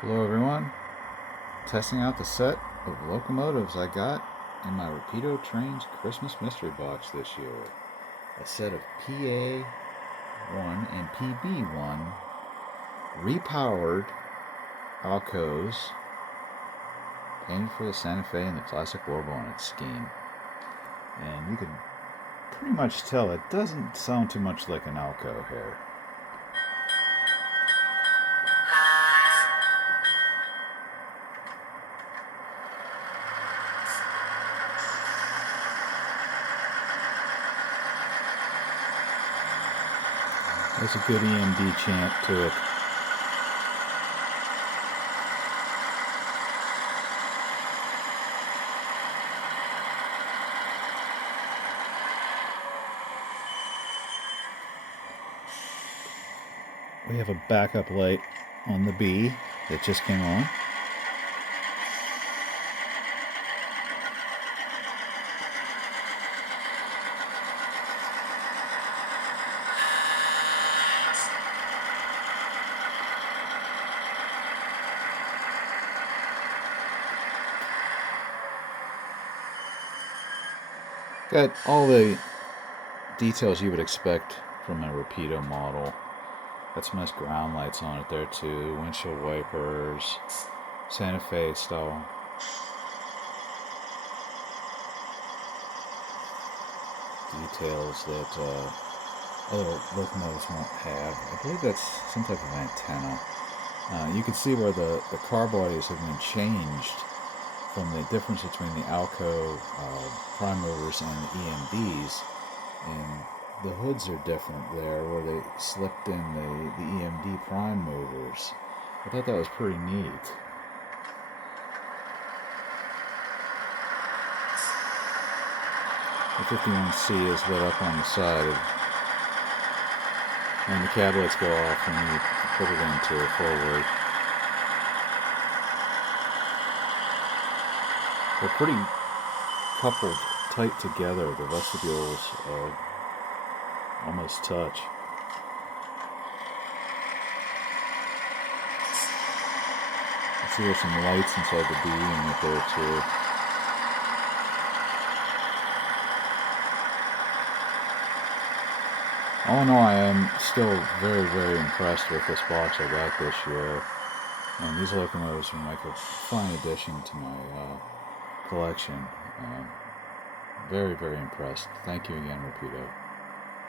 Hello everyone, testing out the set of locomotives I got in my Rapido Trains Christmas Mystery Box this year. A set of PA-1 and PB-1 repowered Alcos painted for the Santa Fe in the classic war bonnet scheme. And you can pretty much tell it doesn't sound too much like an Alco here. There's a good EMD chant to it. We have a backup light on the B that just came on. Got all the details you would expect from a Rapido model. Got some nice ground lights on it there too, windshield wipers, Santa Fe style. Details that other locomotives won't have. I believe that's some type of antenna. You can see where the car bodies have been changed from the difference between the Alco prime movers and the EMDs, and the hoods are different there where they slipped in the EMD prime movers. I thought that was pretty neat. The 51C is lit up on the side, and the cab lights go off when you put it into forward. They're pretty coupled tight together. The vestibules almost touch. I see there's some lights inside the B unit there too. All in all, I am still very, very impressed with this box I got this year. And these locomotives are like a fine addition to my collection. Very, very impressed. Thank you again, Rapido.